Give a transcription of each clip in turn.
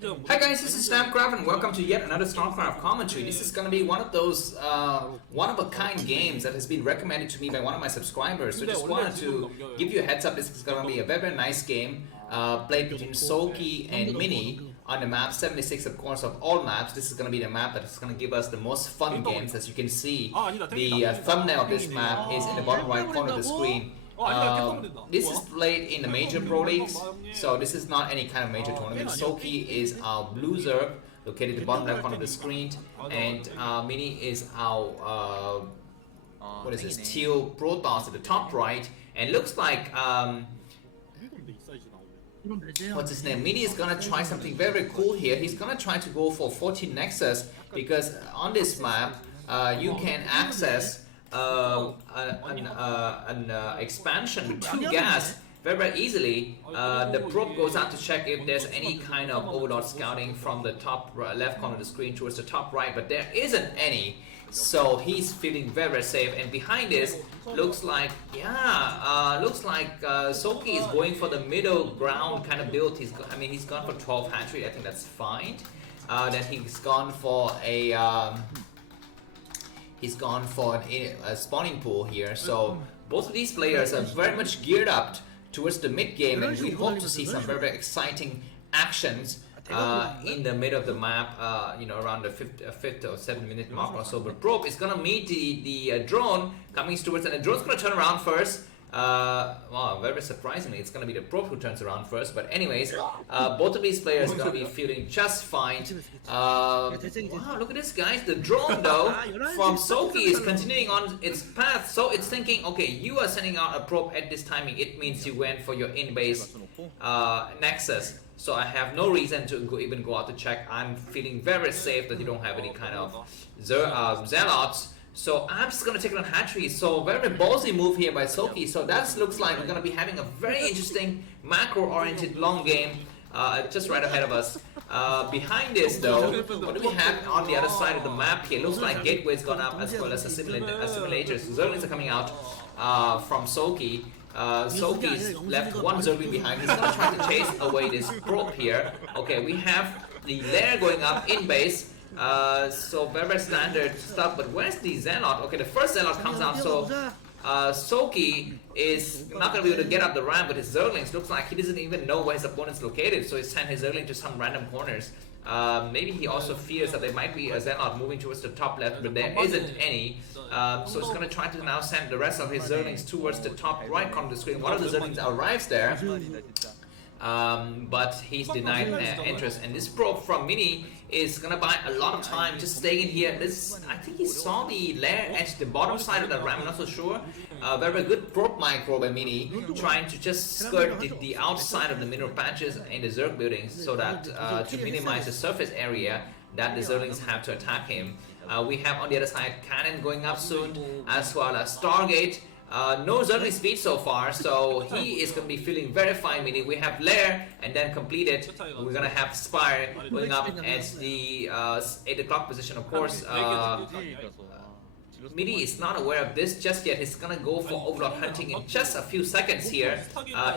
Hi guys, this is Starcraft and welcome to yet another Starcraft Commentary. This is gonna be one of those one-of-a-kind games that has been recommended to me by one of my subscribers. So just wanted to give you a heads up, this is gonna be a very nice game played between Soulkey and Mini on the map 76, of course, of all maps. This is gonna be the map that is gonna give us the most fun games. As you can see, the thumbnail of this map is in the bottom right corner of the screen. This is played in the major pro leagues, so this is not any kind of major tournament. Soulkey is our blue Zerg, located at the bottom left corner of the screen, and Mini is our what is this, teal Protoss at the top right, and looks like what's his name? Mini is gonna try something very cool here. He's gonna try to go for 14 Nexus, because on this map you can access an expansion with 2 gas very easily. The probe goes out to check if there's any kind of overlord scouting from the top left corner of the screen towards the top right, but there isn't any, so he's feeling very safe. And behind this looks like Soulkey is going for the middle ground kind of build. He's gone for 12 hatchery. I think that's fine. Then he's gone for a spawning pool here. So both of these players are very much geared up towards the mid game, and we hope to see some very exciting actions in the middle of the map. Around the 5th or 7-minute mark or so. But Probe is gonna meet the drone coming towards, and the drone's gonna turn around first. Wow, very surprisingly, it's gonna be the Probe who turns around first. But anyways, both of these players are gonna be feeling just fine. Wow, look at this, guys. The drone, though, from Soulkey is continuing on its path. So it's thinking, okay, you are sending out a Probe at this timing. It means you went for your in-base Nexus. So I have no reason to even go out to check. I'm feeling very safe that you don't have any kind of zealots. So I'm just gonna take it on hatchery. So very ballsy move here by Soulkey. So that looks like we're gonna be having a very interesting macro-oriented long game just right ahead of us. Behind this, though, what do we have on the other side of the map here? Looks like Gateway's gone up, as well as assimilators. Zerglings are coming out from Soulkey. Soulkey's left one Zergling behind. He's gonna try to chase away this Probe here. Okay, we have the lair going up in base. So very standard stuff, but where's the Zealot? Okay, the first Zealot comes out, so Soulkey is not going to be able to get up the ramp with his Zerglings. Looks like he doesn't even know where his opponent's located, so he sent his Zergling to some random corners. Maybe he also fears that there might be a Zealot moving towards the top left, but there isn't any. So he's going to try to now send the rest of his Zerglings towards the top right corner of the screen. One of the Zerglings arrives there. But he's denied interest, and this Probe from Mini is gonna buy a lot of time just staying in here. I think he saw the lair at the bottom side of the ramp, I'm not so sure. Very good Probe micro by Mini, trying to just skirt the outside of the mineral patches in the Zerg buildings, so that to minimize the surface area that the Zerglings have to attack him. We have on the other side Cannon going up soon, as well as Stargate. No Zergling speed so far, so he is going to be feeling very fine. Meaning we have Lair and then completed. We're going to have Spire going up at the 8 o'clock position, of course. Mini is not aware of this just yet. He's gonna go for Overlord hunting in just a few seconds here.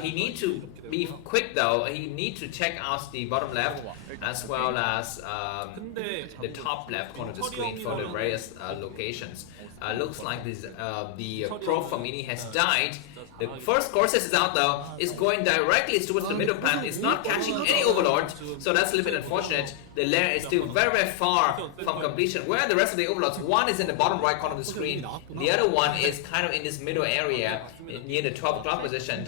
He needs to be quick, though. He needs to check out the bottom left as well as the top left corner of the screen for the various locations. Looks like the Probe for Mini has died. The first Corsair is out, though. Is going directly towards the middle path. It's not catching any Overlord, so that's a little bit unfortunate. The lair is still very far from completion. Where are the rest of the Overlords? One is in the bottom right corner of the screen. The other one is kind of in this middle area near the 12 o'clock position.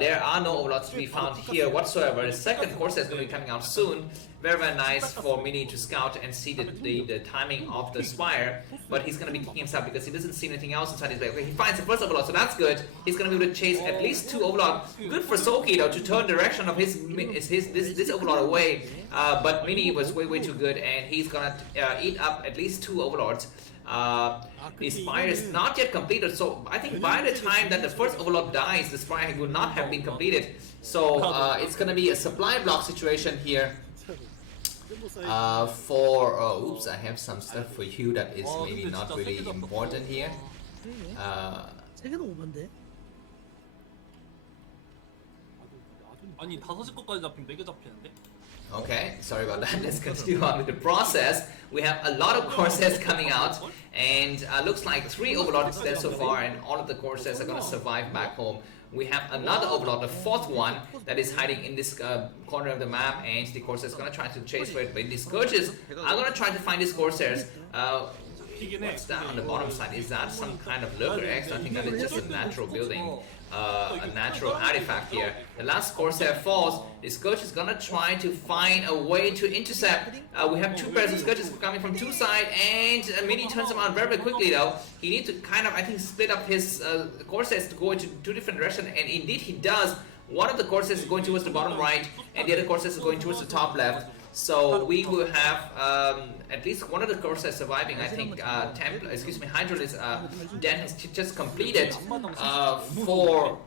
There are no Overlords to be found here whatsoever. The second Corsair is going to be coming out soon. Very nice for Mini to scout and see the timing of the Spire, but he's going to be kicking himself because he doesn't see anything else inside his base. Okay, he finds the first Overlord, so that's good. He's going to be able to chase at least 2 Overlord. Good for Soulkey, though, to turn direction of this Overlord away, but Mini was way too good, and he's going to eat up at least 2 Overlords. The Spire is not yet completed, so I think by the time that the first Overlord dies, the Spire will not have been completed. So it's going to be a supply block situation here. Oops, I have some stuff for you that is maybe not really important here. 아니 5시 거까지 잡히면 4개 잡히는데? Okay, sorry about that. Let's continue on with the process. We have a lot of courses coming out, and looks like 3 overlords there so far, and all of the courses are going to survive back home. We have another overlord, the 4th one, that is hiding in this corner of the map, and the courser is going to try to chase for it. But the Scourges are going to try to find these coursers. What's that on the bottom side? Is that some kind of lurker X? I think that is just a natural building, a natural artifact here. The last Corsair falls. The Scourge is gonna try to find a way to intercept. We have 2 pairs of Scourges coming from 2 sides, and Mini turns them out very, very quickly though. He needs to kind of, I think, split up his Corsairs to go into 2 different directions, and indeed he does. One of the Corsairs is going towards the bottom right, and the other Corsairs is going towards the top left. So we will have at least one of the courses surviving. I think Hydralis Dan has just completed for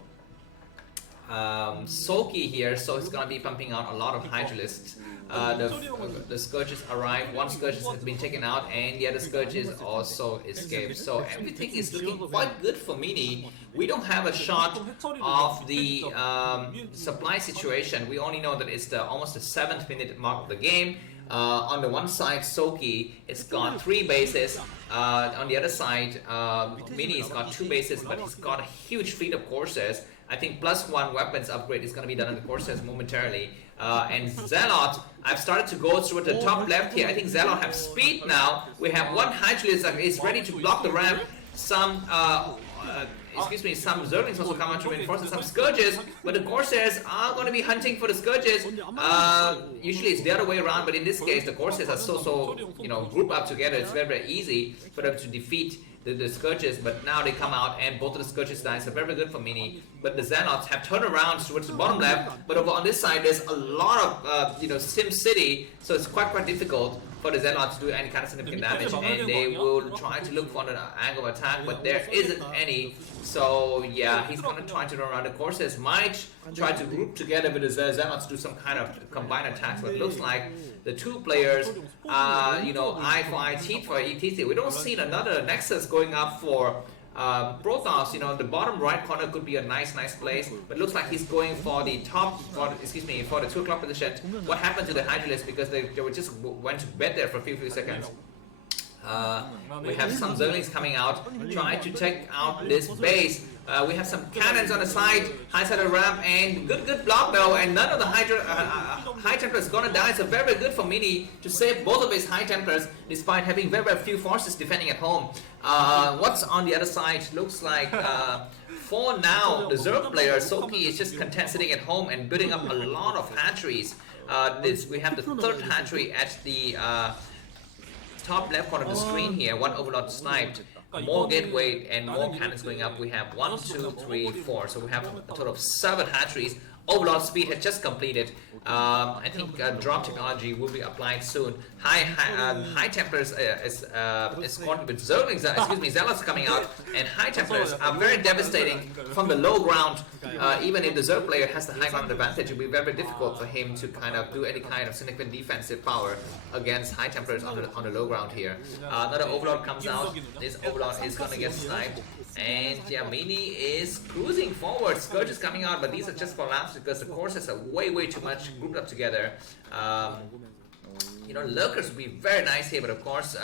Soulkey here, so he's gonna be pumping out a lot of Hydralists. The Scourges arrive, 1 Scourge has been taken out, and the other Scourges also escaped. So everything is looking quite good for Mini. We don't have a shot of the supply situation. We only know that it's almost the 7th minute mark of the game. On the one side, Soulkey has got 3 bases. On the other side, Mini's got 2 bases, but he's got a huge fleet of Corsairs. I think +1 weapons upgrade is going to be done on the Corsairs momentarily. And Zealot, I've started to go through the top left here. I think Zealot have speed now. We have 1 Hydralis that is ready to block the ramp. Some some Zerglings also come out to reinforce, and some Scourges, but the Corsairs are going to be hunting for the Scourges. Usually it's the other way around, but in this case the Corsairs are so grouped up together. It's very, very easy for them to defeat the Scourges, but now they come out and both of the Scourges die, so very, very good for Mini. But the Xenots have turned around towards the bottom left, but over on this side there's a lot of Sim City, so it's quite difficult for the Xenots to do any kind of significant damage, and they will try to look for an angle of attack, but there isn't any. So yeah, he's going to try to run around. The Corsairs might try to group together with the Xenots to do some kind of combined attacks, but it looks like the 2 players are, eye for eye, teeth for teeth. We don't see another Nexus going up for Protoss. The bottom right corner could be a nice place, but it looks like he's going for the top, for the 2 o'clock position. What happened to the Hydralists, because they were just went to bed there for a few seconds. We have some Zerglings coming out, trying to take out this base. We have some cannons on the side, high side of the ramp, and good block though, and none of the High Templars gonna die. So very, very good for Mini to save both of his High Templars, despite having very, very few forces defending at home. What's on the other side? Looks like for now the Zerg player Soulkey is just content sitting at home and building up a lot of hatcheries. We have the 3rd hatchery at the top left corner of the screen here. 1 overlord sniped, more gateway and more cannons going up. We have 1, 2, 3, 4, so we have a total of 7 hatcheries. Overlord speed has just completed. I think drop technology will be applied soon. High Templars is squatted with Zerglings, Zealots coming out, and High Templars are very devastating from the low ground. Even if the Zerg player has the high ground advantage, it will be very, very difficult for him to kind of do any kind of significant defensive power against High Templars on the low ground here. Another Overlord comes out. This Overlord is going to get sniped. And yeah, Mini is cruising forward. Scourge is coming out, but these are just for laps because the courses are way too much grouped up together. Lurkers would be very nice here, but of course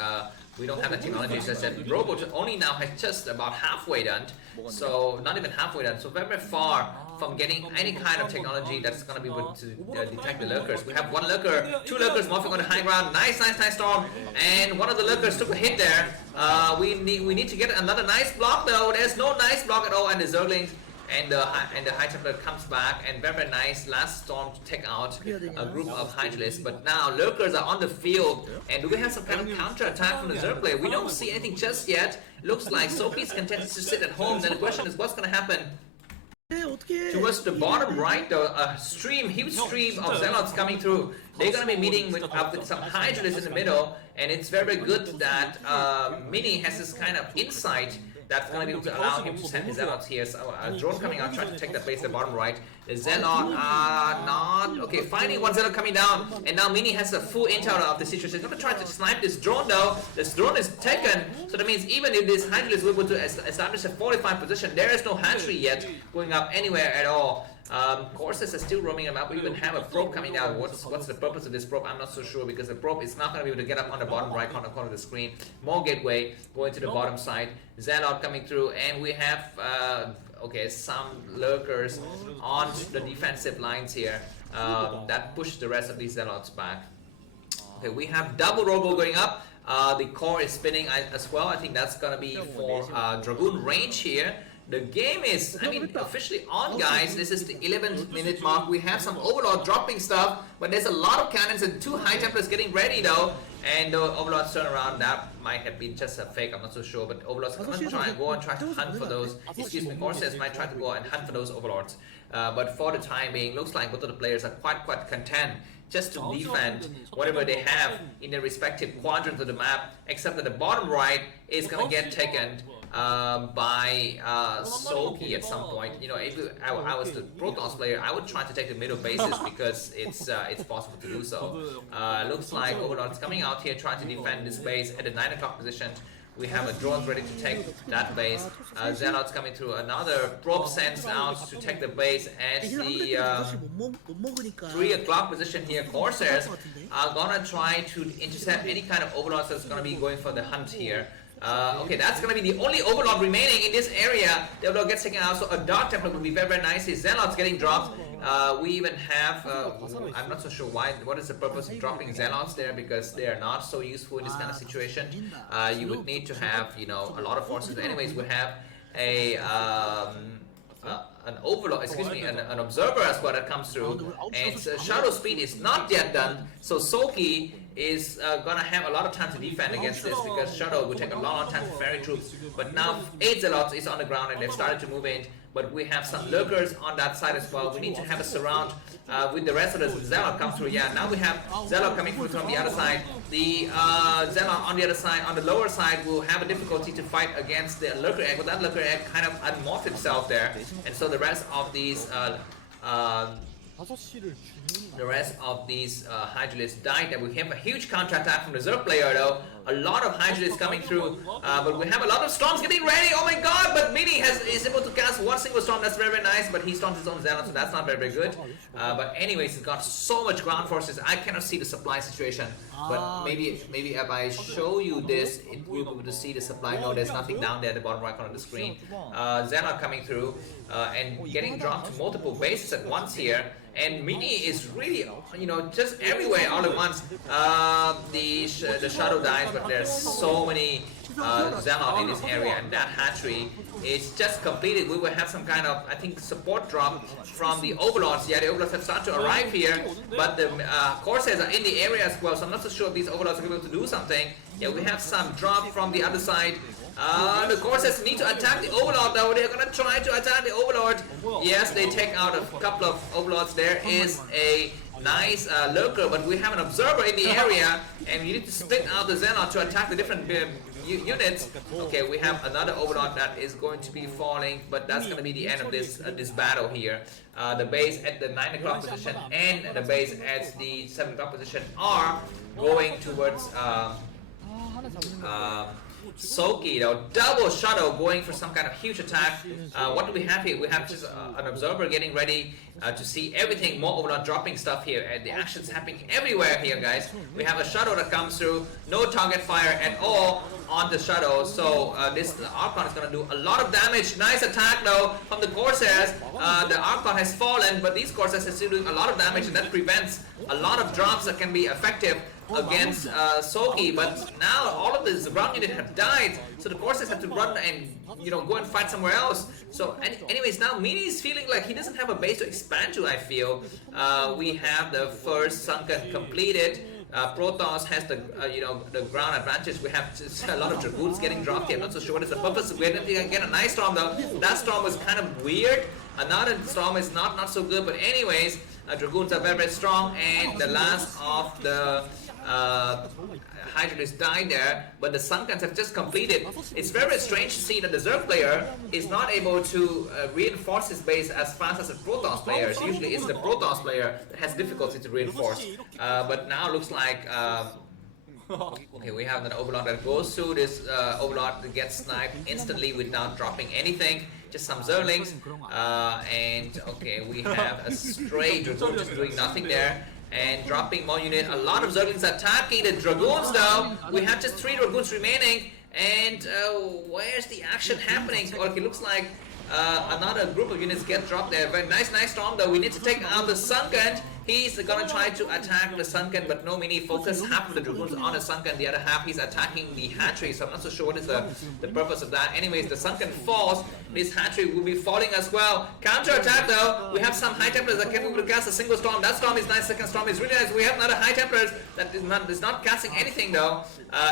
we don't have the technology. As I said, Robot only now has just about halfway done, so not even halfway done, so very far from getting any kind of technology that's going to be able to detect the Lurkers. We have 1 Lurker, 2 Lurkers morphing on the high ground. Nice storm, and one of the Lurkers took a hit there. We need to get another nice block though. There's no nice block at all, and the Zerglings and the High Templar comes back, and very nice last storm to take out a group of Hydralists. But now Lurkers are on the field, and do we have some kind of counter attack from the Zerg player? We don't see anything just yet. Looks like Soulkey's content to sit at home. Then the question is, what's going to happen? Towards the bottom right, though, a huge stream of Zealots coming through. They're going to be meeting with some Hydralists in the middle, and it's very good that Mini has this kind of insight that's going to be able to allow him to send his Zealots here. So a drone coming out, trying to take the base at the bottom right. The Zealot not... Okay, finally 1 Zealot coming down, and now Mini has a full intel of the situation. He's going to try to snipe this drone though. This drone is taken, so that means even if this Hydralist is able to establish a fortified position, there is no hatchery yet going up anywhere at all. Corsairs are still roaming them up. We even have a probe coming down. What's the purpose of this probe? I'm not so sure, because the probe is not going to be able to get up on the bottom right corner of the screen. More gateway going to the bottom side. Zealot coming through, and we have okay, some lurkers on the defensive lines here that push the rest of these Zealots back. Okay, we have double robo going up. The core is spinning as well. I think that's gonna be for Dragoon range here. The game is, I mean, officially on, guys. This is the 11th minute mark. We have some Overlord dropping stuff, but there's a lot of cannons and 2 High Templars getting ready though. And the Overlords turn around. That might have been just a fake, I'm not so sure. But Overlords are going to go and try to hunt for those. Excuse me, Corsairs might try to go and hunt for those Overlords. But for the time being, looks like both of the players are quite content just to defend whatever they have in their respective quadrants of the map, except that the bottom right is going to get taken by Soulkey at some point. You know, if I was the Protoss player, I would try to take the middle bases because it's possible to do so. Looks like Overlord is coming out here trying to defend this base at the 9 o'clock position. We have a drones ready to take that base. Zealots coming through. Another probe sends out to take the base at the 3 o'clock position here. Corsairs are gonna try to intercept any kind of Overlords that's gonna be going for the hunt here. Okay, that's gonna be the only Overlord remaining in this area. The Overlord gets taken out, so a Dark Templar would be very nice. Zealots getting dropped. We even have, I'm not so sure why, what is the purpose of dropping Zealots there, because they are not so useful in this kind of situation. You would need to have, you know, a lot of forces. Anyways, we have a an Overlord, excuse me, an Observer as well that comes through, and Shadow Speed is not yet done, so Soulkey is gonna have a lot of time to defend against this, because Shadow would take a long time to ferry troops. But now 8 Zealots is on the ground and they've started to move in, but we have some lurkers on that side as well. We need to have a surround with the rest of the Zealot come through. Yeah, now we have Zealot coming through from the other side. The Zealot on the other side, on the lower side, will have a difficulty to fight against the lurker egg, but that lurker egg kind of unmorphed himself there, and so the rest of these Hydralisks died. And we have a huge counter-attack from the Zerg player though. A lot of Hydralisks coming through, but we have a lot of storms getting ready. Oh my god, but Mini is able to cast one single storm. That's very nice, but he storms his own Zealot, so that's not very good. But anyways, he's got so much ground forces. I cannot see the supply situation, but maybe if I show you this, it will be able to see the supply. No, there's nothing down there at the bottom right corner of the screen. Zealot coming through and getting dropped to multiple bases at once here. And Mini is really, you know, just everywhere all at once. The Shadow dies, but there's so many Zealot in this area, and that hatchery is just completed. We will have some kind of, I think, support drop from the Overlords. Yeah, the Overlords have started to arrive here, but the Corsairs are in the area as well, so I'm not so sure if these Overlords are able to do something. Yeah, we have some drop from the other side. The Corsairs need to attack the Overlord though. They're gonna try to attack the Overlord. Yes, they take out a couple of Overlords. There is a nice lurker, but we have an Observer in the area, and you need to split out the Zealot to attack the different units. Okay, we have another Overlord that is going to be falling, but that's going to be the end of this this battle here. The base at the 9 o'clock position and the base at the 7 o'clock position are going towards Soulkey though. Double Shadow going for some kind of huge attack. What do we have here? We have just an Observer getting ready to see everything. More Overlord dropping stuff here, and the action's happening everywhere here, guys. We have a Shadow that comes through. No target fire at all on the Shadow, so this Archon is going to do a lot of damage. Nice attack though from the Corsairs. The Archon has fallen, but these Corsairs are still doing a lot of damage, and that prevents a lot of drops that can be effective against Soulkey. But now all of this ground unit have died, so the Corsairs have to run and, you know, go and fight somewhere else. So anyways, now Mini is feeling like he doesn't have a base to expand to, I feel. We have the first Sunken completed. Protoss has the you know, the ground advantage. We have just a lot of Dragoons getting dropped here. I'm not so sure what is the purpose. We're going to get a nice storm though. That storm was kind of weird. Another storm is not so good, but anyways, Dragoons are very strong, and the last of the Hydralisks died there, but the Sunkens have just completed. It's very strange to see that the Zerg player is not able to reinforce his base as fast as the Protoss players. Usually it's the Protoss player that has difficulty to reinforce, but now looks like Okay, we have an Overlord that goes through this Overlord that gets sniped instantly without dropping anything. Just some Zerlings. And okay, we have a stray Dragoon just doing nothing there. And dropping more unit. A lot of Zerlings attacking the Dragoons though. We have just 3 Dragoons remaining. And where's the action happening? Okay, looks like another group of units get dropped there. Very nice storm though. We need to take out the Sunken. He's gonna try to attack the Sunken, but no mini focus. Half of the Dragoons on the Sunken, the other half he's attacking the Hatchery, so I'm not so sure what is the purpose of that. Anyways, the Sunken falls. This Hatchery will be falling as well. Counter attack though. We have some High Templars that can able to cast a single storm. That storm is nice, second storm is really nice. We have another High Templars that is not casting anything though.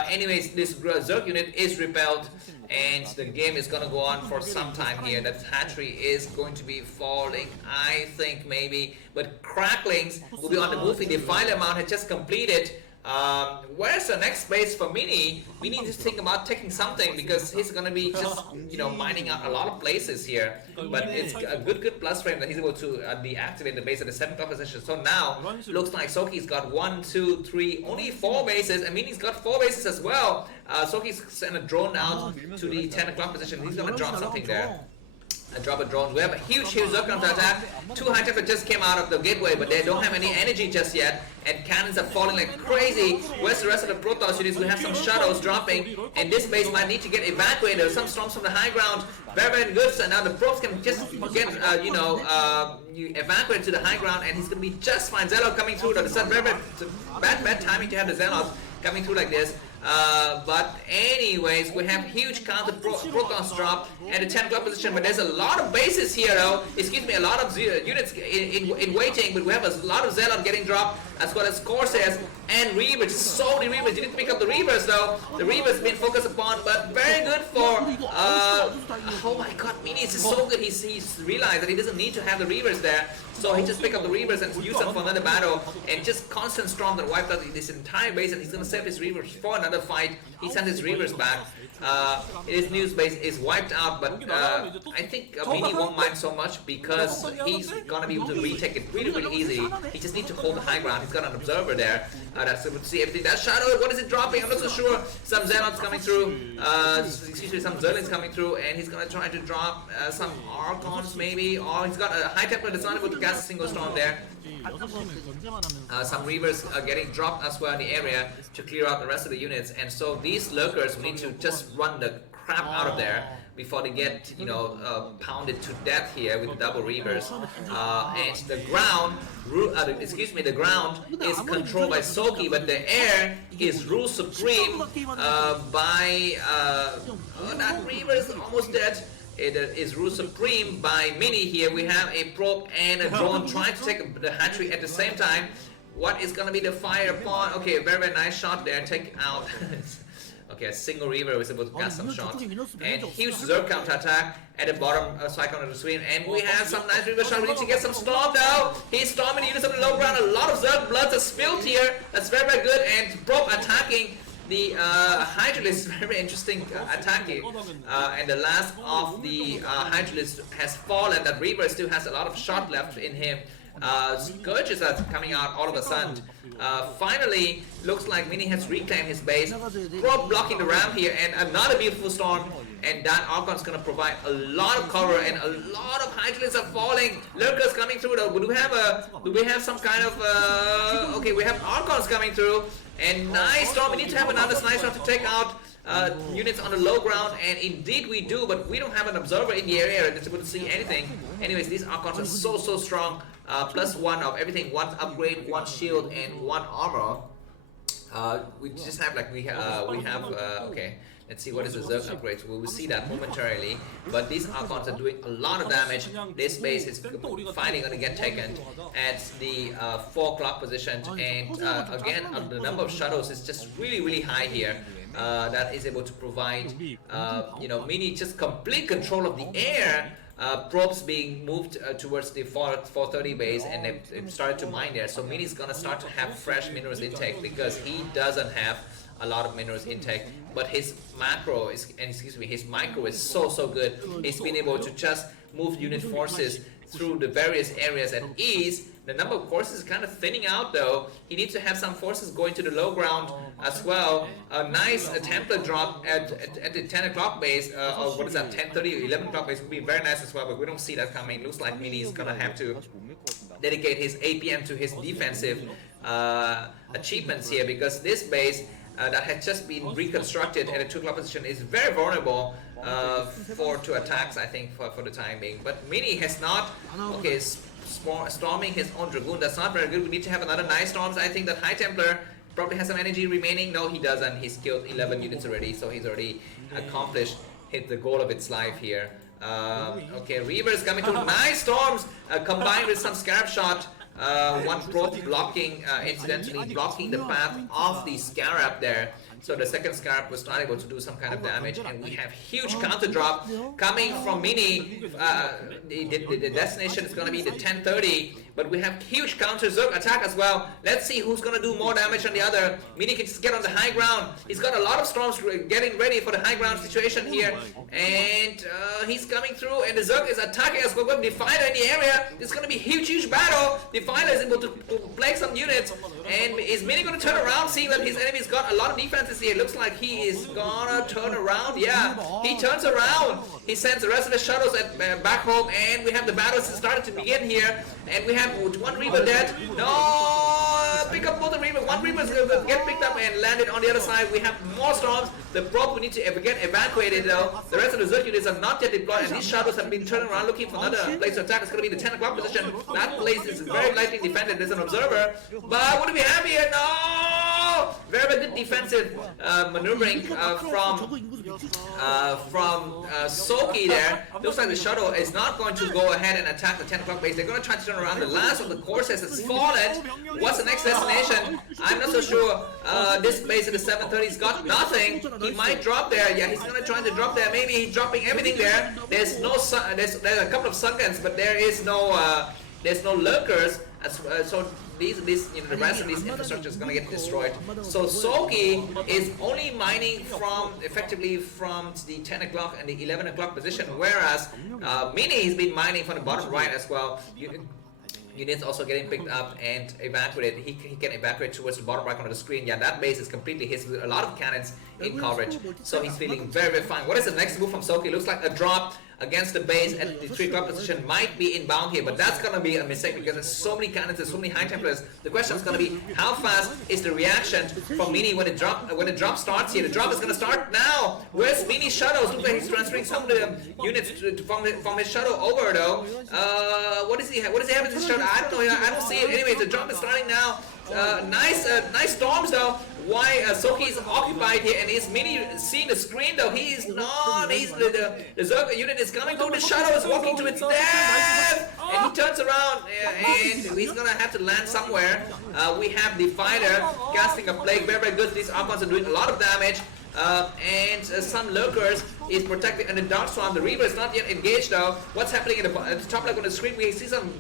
Anyways, this Zerg unit is repelled. And the game is gonna go on for some time here. That Hatchery is going to be falling, I think maybe. But Cracklings will be on the move. The Defiler Mount had just completed. Where's the next space for Mini? We need to think about taking something because he's gonna be just, you know, mining out a lot of places here. But it's a good plus frame that he's able to deactivate the base at the 7th position. So now looks like Soulkey's got 1, 2, 3, only 4 bases, and Mini's got 4 bases as well. Soulkey's sent a drone out to the 10 o'clock position. He's gonna drop something there. Drop a drone. We have a huge Zerg counter attack. 2 High Templars just came out of the gateway, but they don't have any energy just yet. And cannons are falling like crazy. Where's the rest of the Protoss units? We have some shadows dropping, and this base might need to get evacuated. There's some storms from the high ground. Very good. So now the probes can just get, evacuated to the high ground, and he's gonna be just fine. Zealot coming through. That's a very bad timing to have the Zealots coming through like this. But anyways, we have huge counter Protoss drop at the 10 o'clock position, but there's a lot of bases here though. Excuse me, a lot of units in waiting, but we have a lot of Zealot getting dropped, as well as Corsairs and Reavers. So many Reavers. You need to pick up the Reavers though. The Reavers been focused upon, but very good for oh my god, Mini is so good. He's realized that he doesn't need to have the Reavers there. So he just picked up the Reavers and used them for another battle, and just constant storm that wiped out this entire base, and he's gonna save his Reavers for another fight. He sent his Reavers back. His news base is wiped out, but I think Mini won't mind so much because he's gonna be able to retake it really easy. He just needs to hold the high ground. He's got an observer there. That's able to see everything. That shadow, what is it dropping? I'm not so sure. Some Zealots coming through. Excuse me, some Zerlings coming through, and he's gonna try to drop some Archons maybe, or he's got a High Templar that's not able to cast a single storm there. Some Reavers are getting dropped as well in the area to clear out the rest of the units, and so these lurkers need to just run the crap out of there before they get, pounded to death here with the double Reavers. And the ground, the ground is controlled by Soulkey, but the air is ruled supreme by that Reaver is almost dead. It is ruled supreme by Mini here. We have a probe and a drone trying to take the Hatchery at the same time. What is going to be the fire upon? Okay, a very nice shot there. Take out. Okay, a single Reaver was able to cast some shots. And huge Zerg counter attack at the bottom cyclone of the screen. And we have some nice Reaver shot. We need to get some storm though. He's storming the units on the low ground. A lot of Zerg bloods are spilled here. That's very good. And probe attacking the Hydralisk, very interesting attacking, and the last of the Hydralisk has fallen. That Reaver still has a lot of shot left in him. Scourges are coming out all of a sudden. Finally, looks like Mini has reclaimed his base. Probe blocking the ramp here, and another beautiful storm. And that Archon's gonna provide a lot of cover, and a lot of Hydralisks are falling. Lurkers coming through though. Do we have some kind of okay, we have Archons coming through. And nice storm. We need to have another nice storm to take out units on the low ground, and indeed we do, but we don't have an observer in the area that's able to see anything. Anyways, these Archons are so strong. +1 of everything, 1 upgrade, 1 shield, and 1 armor. We just have okay. Let's see what is the Zerg upgrades. We will see that momentarily. But these Archons are doing a lot of damage. This base is finally going to get taken at the 4 o'clock position. And again, the number of shadows is just really high here. That is able to provide, Mini just complete control of the air. Probes being moved towards the 430 base, and they've started to mine there. So Mini's going to start to have fresh minerals intake because he doesn't have a lot of minerals intake, but his macro is, his micro is so good. He's been able to just move unit forces through the various areas at ease. The number of courses is kind of thinning out though. He needs to have some forces going to the low ground as well. A nice Templar drop at the 10 o'clock base, or what is that, 10:30 or 11 o'clock base would be very nice as well, but we don't see that coming. Looks like Mini is gonna have to dedicate his APM to his defensive achievements here, because this base that had just been reconstructed at a 2 o'clock position is very vulnerable to attacks, I think, for the time being. But Mini has not, okay, storming his own Dragoon, that's not very good. We need to have another nice storms. I think that High Templar probably has some energy remaining. No, he doesn't. He's killed 11 units already, so he's already accomplished, hit the goal of its life here. Okay, Reaver is coming to nice storms, combined with some Scarab Shot. One probe blocking, incidentally blocking the path of the Scarab there. So the second Scarab was not able to do some kind of damage, and we have huge counter drop coming from Mini. The destination is going to be the 10:30, but we have huge counter Zerg attack as well. Let's see who's going to do more damage on the other. Mini can just get on the high ground. He's got a lot of storms getting ready for the high ground situation here, and he's coming through, and the Zerg is attacking us. We've got Defiler in the area. It's going to be a huge battle. Defiler is able to plague some units, and is Mini going to turn around, seeing that his enemy's got a lot of defenses here? It looks like he is gonna turn around. Yeah, he turns around. He sends the rest of the shuttles back home, and we have the battles started to begin here. And we have one Reaver dead. No, pick up both the Reaver. One Reaver is gonna get picked up and landed on the other side. We have more storms. The probe we need to get evacuated though. The rest of the Zerg units are not yet deployed, and these shuttles have been turning around looking for another place to attack. It's gonna be the 10 o'clock position. That place is very lightly defended. There's an observer, but what do we have here? No, very good defensive maneuvering from Soulkey there. Looks like the shuttle is not going to go ahead and attack the 10 o'clock base. They're going to try to turn around. The last of the courses has fallen. What's the next destination? I'm not so sure. This base at the 7:30's got nothing. He might drop there. Yeah, he's going to try to drop there. Maybe he's dropping everything there. There's no there's a couple of sunguns, but there is no there's no lurkers. So these the rest of these infrastructure is going to get destroyed. So Soulkey is only mining effectively from the 10 o'clock and the 11 o'clock position, whereas Mini has been mining from the bottom right as well. Units also getting picked up and evacuated. He can evacuate towards the bottom right corner of the screen. Yeah, that base is completely his with a lot of cannons in coverage. So he's feeling very fine. What is the next move from Soulkey? Looks like a drop against the base at the 3 o'clock position. Might be inbound here, but that's going to be a mistake because there's so many cannons, there's so many High Templars. The question is going to be how fast is the reaction from Mini when the drop starts here. The drop is going to start now. Where's Mini's shuttles? Looks like he's transferring some of the units from his shuttle over though. What does he have in his shuttle? I don't know. I don't see it. Anyways, the drop is starting now. Nice storms though. Why Soulkey is occupied here, and is Mini seeing the screen though? He's not. He's the Zerg unit is coming through. The shuttle is walking to its death, and he turns around, and he's gonna have to land somewhere. We have the fighter casting a plague. Very good. These Archons are doing a lot of damage. And some lurkers is protecting, and the Dark Swarm, the Reaver is not yet engaged though. What's happening at the top left on the screen? We see some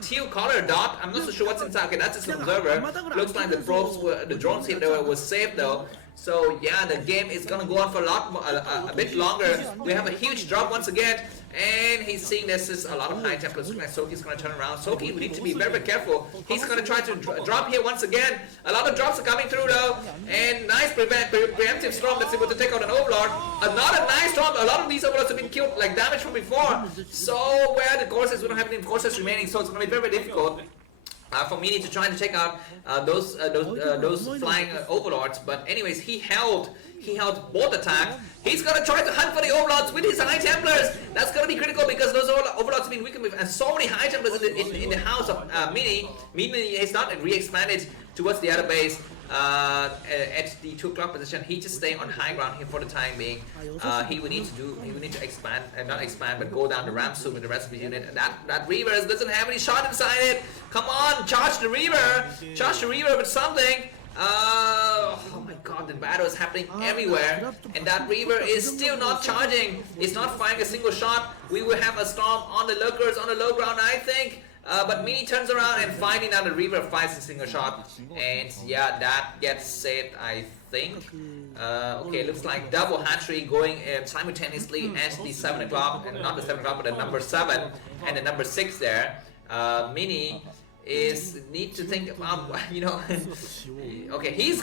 teal color dot. I'm not so sure what's inside. Okay, that's just an observer. Looks like the probes the drones here was saved though. So yeah, the game is gonna go on for a bit longer. We have a huge drop once again, and he's seeing this is a lot of High Templars. Soulkey's gonna turn around. Soulkey, we need to be very careful. He's gonna try to drop here once again. A lot of drops are coming through though, and nice preemptive storm that's able to take out an Overlord. Another nice storm. A lot of these Overlords have been killed, like damaged from before. So where are the courses? We don't have any courses remaining, so it's gonna be very difficult for Mini to try to take out those flying Overlords. But anyways, he held both attacks. He's gonna try to hunt for the Overlords with his High Templars. That's gonna be critical because those Overlords have been weakened with, and so many High Templars in the house of Mini. Mini has not re-expanded towards the other base. At the 2 o'clock position, he just staying on high ground here for the time being. He would need to expand, not expand, but go down the ramp soon with the rest of the unit. And that Reaver doesn't have any shot inside it. Come on, charge the Reaver with something. Oh my God, the battle is happening everywhere, and that Reaver is still not charging. It's not firing a single shot. We will have a storm on the lurkers on the low ground, I think. But Mini turns around and finding out the Reaver fires a single shot, and yeah, that gets saved, I think. Okay, looks like double hatchery going simultaneously at the 7 o'clock, and not the 7 o'clock, but the number 7 and the number 6 there. Mini need to think about, you know. okay, he's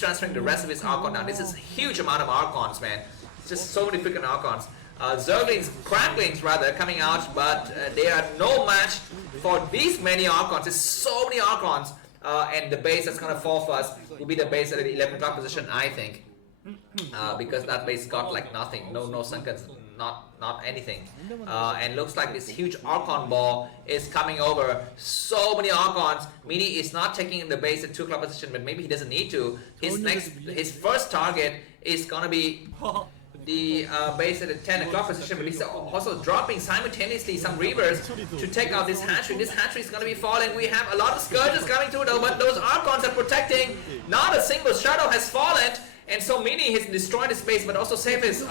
transferring the rest of his Archon now. This is a huge amount of Archons, man. It's just so many freaking Archons. Zerglings, Cracklings rather, coming out, but they are no match for these many Archons. There's so many Archons, and the base that's gonna fall for us will be the base at the 11 o'clock position, I think, because that base got like nothing, no Sunkens, not anything, and looks like this huge Archon ball is coming over. So many Archons. Mini is not taking the base at 2 o'clock position, but maybe he doesn't need to. His first target is gonna be the base at the 10 o'clock position, but he's also dropping simultaneously some Reavers to take out this hatchery. This hatchery is going to be falling. We have a lot of Scourges coming through though, but those Archons are protecting. Not a single Shadow has fallen, and so Mini has destroyed his base, but also saved his,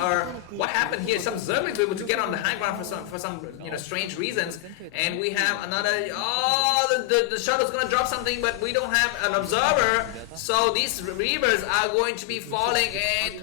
what happened here, some Zerglings were able to get on the high ground for some you know, strange reasons, and we have another, the Shadow's going to drop something, but we don't have an Observer, so these Reavers are going to be falling, and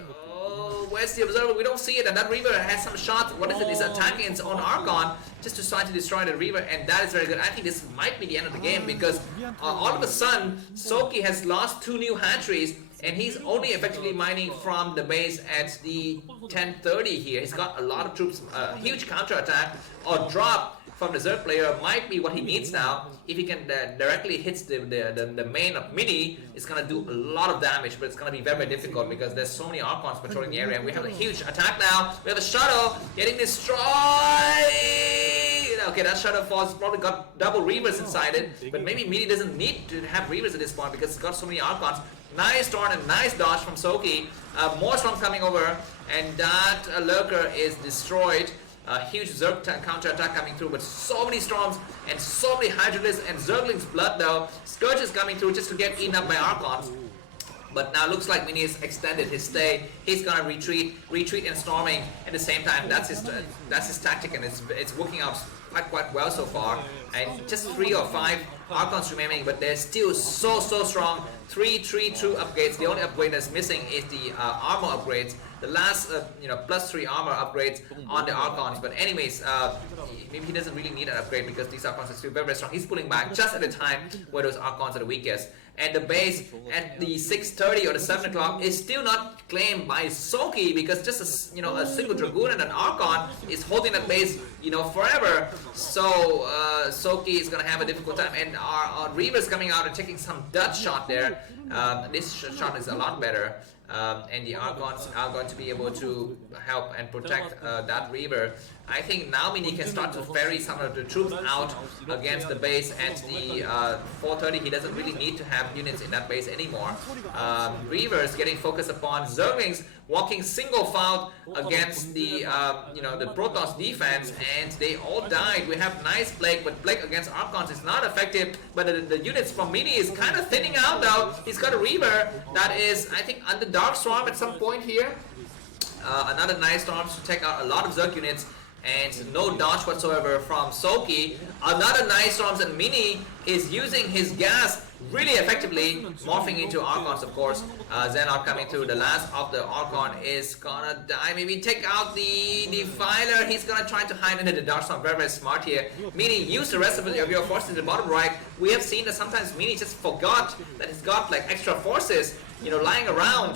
where's the Observer? We don't see it, and that Reaver has some shots. What is it? He's attacking its own Archon just to try to destroy the Reaver, and that is very good. I think this might be the end of the game because all of a sudden, Soulkey has lost 2 new hatcheries, and he's only effectively mining from the base at the 10:30 here. He's got a lot of troops, huge counter attack or drop from the Zerg player might be what he needs now. If he can directly hit the main of Mini, it's going to do a lot of damage, but it's going to be very, very difficult because there's so many Archons patrolling the area. And we have a huge attack now. We have a Shadow getting destroyed. Okay, that Shadow falls, probably got double Reavers inside it, but maybe Mini doesn't need to have Reavers at this point because it's got so many Archons. Nice turn and nice dodge from Soulkey. More storms coming over, and that Lurker is destroyed. A huge Zerg counter-attack coming through, but so many storms and so many Hydralisks and Zergling's blood though. Scourge is coming through just to get eaten up by Archons. But now looks like Mini has extended his stay. He's gonna retreat and storming at the same time. That's his tactic, and it's working out quite well so far. And just 3 or 5 Archons remaining, but they're still so strong. 3 true upgrades. The only upgrade that's missing is the armor upgrades. The last, +3 armor upgrades on the Archons. But anyways, maybe he doesn't really need an upgrade because these Archons are still very, very strong. He's pulling back just at the time where those Archons are the weakest. And the base at the 6:30 or the 7 o'clock is still not claimed by Soulkey because just a single Dragoon and an Archon is holding that base, forever. So Soulkey is gonna have a difficult time. And our Reavers coming out and taking some Dutch shot there. This shot is a lot better. And the Archons are going to be able to help and protect that Reaver. I think now Mini can start to ferry some of the troops out against the base at the 4:30. He doesn't really need to have units in that base anymore. Reavers getting focused upon Zerglings walking single file against the the Protoss defense, and they all died. We have nice Plague, but Plague against Archons is not effective. But the units from Mini is kind of thinning out though. He's got a Reaver that is, I think, under Dark Storm at some point here. Another nice storm to take out a lot of Zerg units. And no dodge whatsoever from Soulkey. Another nice storms, and Mini is using his gas really effectively, morphing into Archons, of course. Xehanort coming through. The last of the Archon is gonna die. Maybe take out the Defiler. He's gonna try to hide under the Dark Storm. Very, very smart here. Mini, use the rest of your forces in the bottom right. We have seen that sometimes Mini just forgot that he's got like extra forces, lying around,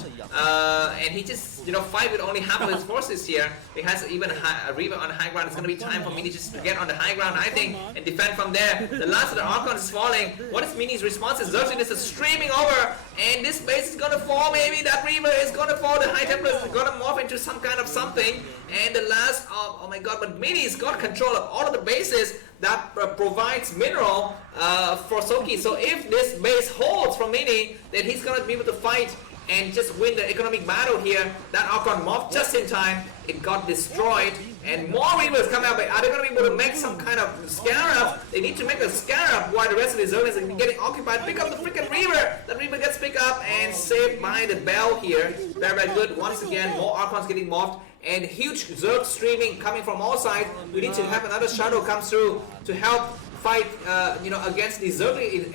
and he just, fight with only half of his forces here. He has even a Reaver on the high ground. It's gonna be time for Mini just to get on the high ground, I think, and defend from there. The last of the Archons is falling. What is Mini's response? Zerg is streaming over, and this base is gonna fall. Maybe that Reaver is gonna fall. The High Templar is gonna morph into some kind of something. And the last, oh my god! But Mini's got control of all of the bases that provides mineral for Soulkey. So if this base holds from Mini, then he's gonna be able to fight and just win the economic battle here. That Archon morphed just in time. It got destroyed, and more Reavers come out. But are they going to be able to make some kind of Scarab? They need to make a Scarab while the rest of the zone is getting occupied. Pick up the freaking Reaver! That Reaver gets picked up and saved by the Bell here. Very, very good. Once again, more Archons getting morphed, and huge Zerg streaming coming from all sides. We need to have another Shadow come through to help fight, you know, against the Zergling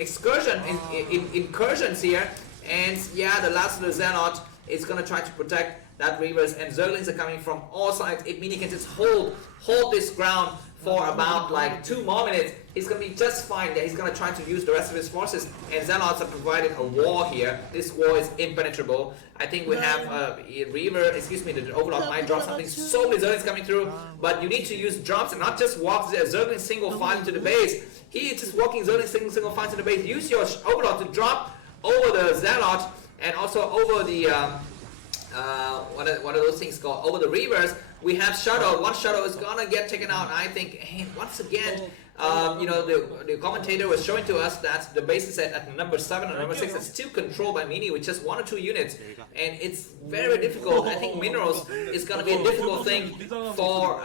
incursions here. And yeah, the last little Zealot is gonna try to protect that Reavers, and Zerglings are coming from all sides. If Mini can just hold this ground for about like 2 more minutes, he's gonna be just fine there. He's gonna try to use the rest of his forces, and Zealots have provided a wall here. This wall is impenetrable. I think we have the Overlord might drop something. So many Zerglings coming through, but you need to use drops and not just walk Zergling single file into the base. He is just walking Zergling single file into the base. Use your Overlord to drop over the Zealot and also over the what are those things called? Over the Reavers. We have Shadow. One Shadow is gonna get taken out. I think, hey, once again, you know, the commentator was showing to us that the base is at number 7 or number 6 is still controlled by Mini with just 1 or 2 units, and it's very difficult. I think minerals is gonna be a difficult thing for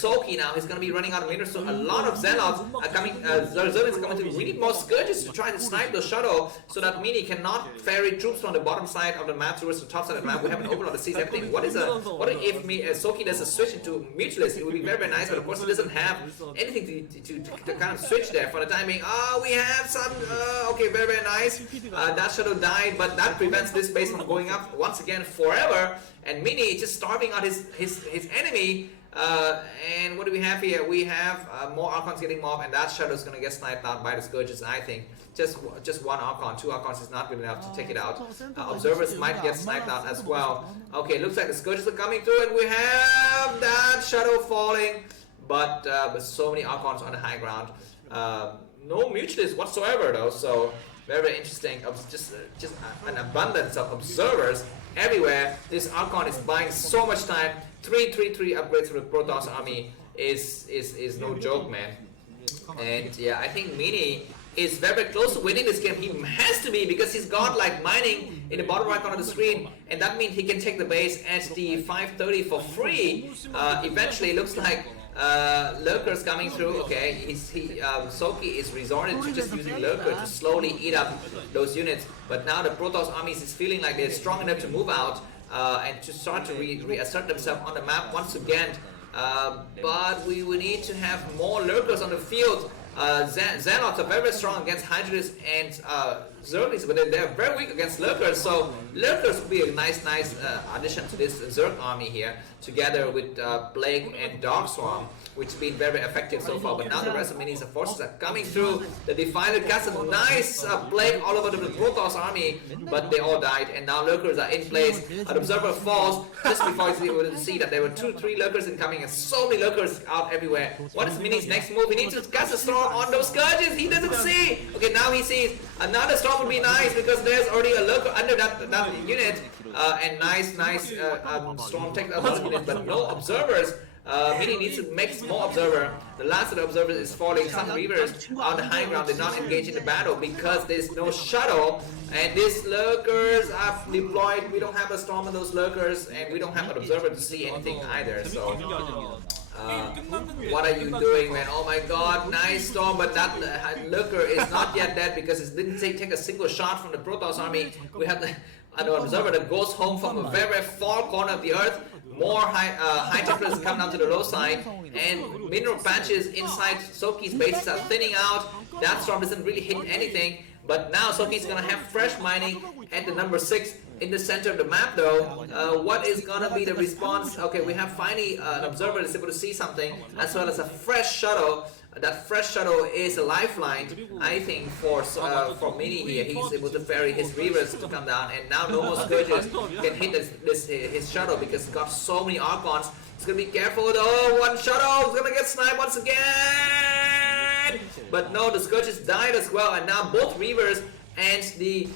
Soulkey now. He's gonna be running out of minerals, so a lot of Zealots are coming. Zerglings are coming through. We need more Scourges to try to snipe the Shadow so that Mini cannot ferry troops from the bottom side of the map towards the top side of the map. We have an Overlord that sees everything. What if Soulkey does a switch into Mutualist? It would be very nice, but of course he doesn't have anything to kind of switch there for the time being. We have some, okay, very nice. That Shadow died, but that prevents this base from going up once again forever. And Mini is just starving out his enemy. And what do we have here? We have more Archons getting mobbed, and that Shadow is going to get sniped out by the Scourges, I think. Just 1 Archon, 2 Archons is not good enough to take it out. Observers might get sniped out as well. Okay, looks like the Scourges are coming through, and we have that Shadow falling. But so many Archons on the high ground. No Mutualists whatsoever though, so very interesting. Just an abundance of observers everywhere. This Archon is buying so much time. 3 upgrades for the Protoss army is no joke, man. And yeah, I think Mini is very close to winning this game. He has to be, because he's got like mining in the bottom right corner of the screen, and that means he can take the base at the 530 for free. Eventually, it looks like Lurkers coming through. Okay, Soulkey is resorted to just using Lurker to slowly eat up those units, but now the Protoss armies is feeling like they're strong enough to move out and to start to reassert themselves on the map once again. But we need to have more Lurkers on the field. Zealots are very strong against Hydras and Zerglings, but they're very weak against Lurkers, so Lurkers will be a nice addition to this Zerg army here, together with Plague and Dogswarm, which has been very effective so far. But now the rest of Mini's forces are coming through. The Defiler cast a nice Plague all over the Protoss army, but they all died, and now Lurkers are in place. An Observer falls just before he's able to see that there were 2-3 Lurkers incoming, and so many Lurkers out everywhere. What is Mini's next move? He needs to cast a storm on those Scourges. He doesn't see. Okay, now he sees. Another storm would be nice, because there's already a Lurker under that unit, and nice storm takes out the unit, but no observers. Mini needs to make more observer. The last of the observers is falling. Some Reavers on the high ground did not engage in the battle because there's no Shadow, and these Lurkers are deployed. We don't have a storm on those Lurkers, and we don't have an observer to see anything either. So what are you doing, man? Oh my god, nice storm, but that Lurker is not yet dead because it didn't take a single shot from the Protoss army. We have an observer that goes home from a very far corner of the earth. More high temperatures come down to the low side, and mineral patches inside Soulkey's bases are thinning out. That storm doesn't really hit anything, but now Soulkey's gonna have fresh mining at the number 6 in the center of the map though. What is gonna be the response? Okay, we have finally an observer that's able to see something, as well as a fresh Shadow. That fresh Shadow is a lifeline, I think, for Mini here. He's able to ferry his Reavers to come down, and now no more Scourges can hit his Shadow because he's got so many Archons. He's gonna be careful though. One Shadow is gonna get sniped once again, but no, the Scourges died as well, and now both Reavers and the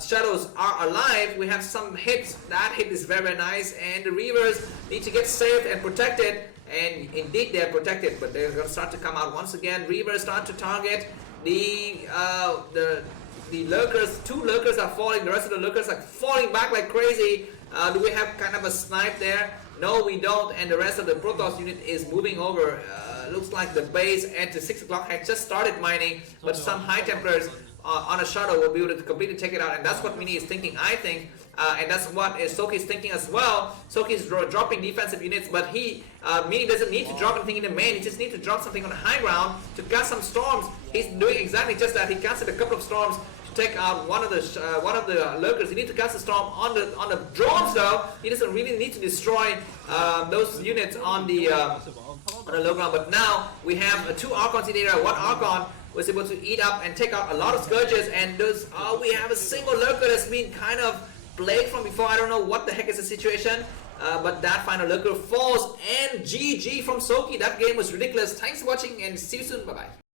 Shadows are alive. We have some hits. That hit is very nice, and the Reavers need to get saved and protected. And indeed they're protected, but they're going to start to come out once again. Reavers start to target the Lurkers. 2 Lurkers are falling, the rest of the Lurkers are falling back like crazy. Do we have kind of a snipe there? No, we don't, and the rest of the Protoss unit is moving over. Looks like the base at the 6 o'clock had just started mining, but some high templars on a shuttle will be able to completely take it out, and that's what Mini is thinking, I think, and that's what Soulkey is thinking as well. Soulkey is dropping defensive units, but Mini doesn't need to drop anything in the main. He just needs to drop something on the high ground to cast some storms. He's doing exactly just that. He casted a couple of storms to take out one of the lurkers. He needs to cast a storm on the drones though. He doesn't really need to destroy those units on the low ground. But now we have 2 Archons in the area. 1 Archon was able to eat up and take out a lot of Scourges, and those we have a single lurker that's been kind of played from before. I don't know what the heck is the situation, but that final lurker falls, and GG from Soulkey. That game was ridiculous. Thanks for watching and see you soon. Bye bye.